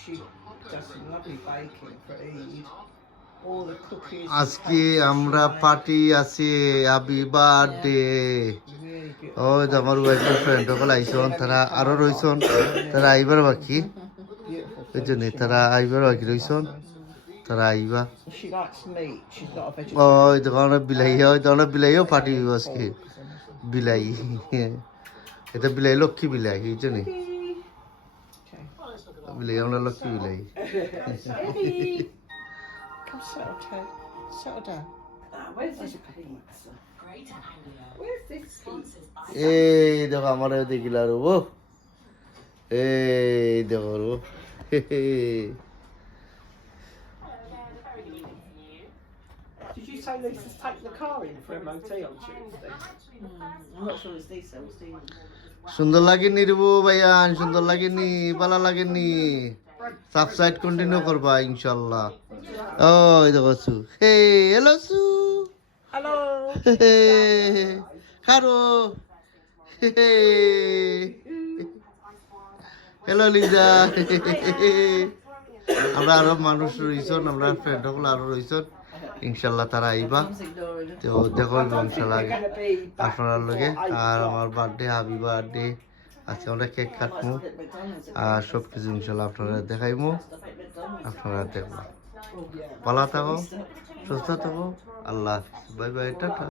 She does some lovely baking for Eid. All the cookies. আজকে আমরা party আছে happy birthday Really good. ওই যে আমার ওয়াইফের ফ্রেন্ড সকল আইসন তারা আরো রইছন তারা আইবার বাকি Beautiful এই food. জন্য তারা আইবার বাকি রইছন তারা আইবা She likes meat. She's not a vegetarian. ওই দোকানে বিলাই ওই দোকানে বিলাইও পার্টি হইব আজকে বিলাই এটা বিলাই লক্ষ্মী বিলাই এই জন্য Okay. বিলাই আমরা লক্ষ্মী বিলাই Eddie. Come settle down. Settle down. Where's this pizza? Where's this pizza? এই দেখো আমার দেখিলা রব এই দেখো রব Did you say Lisa's taking the car in for MOT on Tuesday? I'm not sure it's Lisa. It's Steve. সুন্দর লাগেনি রেবু ভাইয়ান সুন্দর লাগেনি ভালো লাগেনি সাবস্ক্রাইব কন্টিনিউ করবা ইনশাআল্লাহ ওই দেখো সু হে হ্যালো সু Hello. খারো হ্যালো লিজা আমরা আরো মানুষ রইছন আমরা ফ্রেন্ড সকল আরো রইছন ইনশাআল্লাহ তারা আইবা তো দেখো ইনশাআল্লাহ আপনার লগে আর আমার বার্থডে হ্যাপি বার্থডে আজকে আমরা কেক কাটবো আর সব কিছু ইনশাআল্লাহ আপনারা দেখাইবো আপনারা দেখবো ভালো থাকো সুস্থ থাকো আল্লাহ বাই বাই টাটা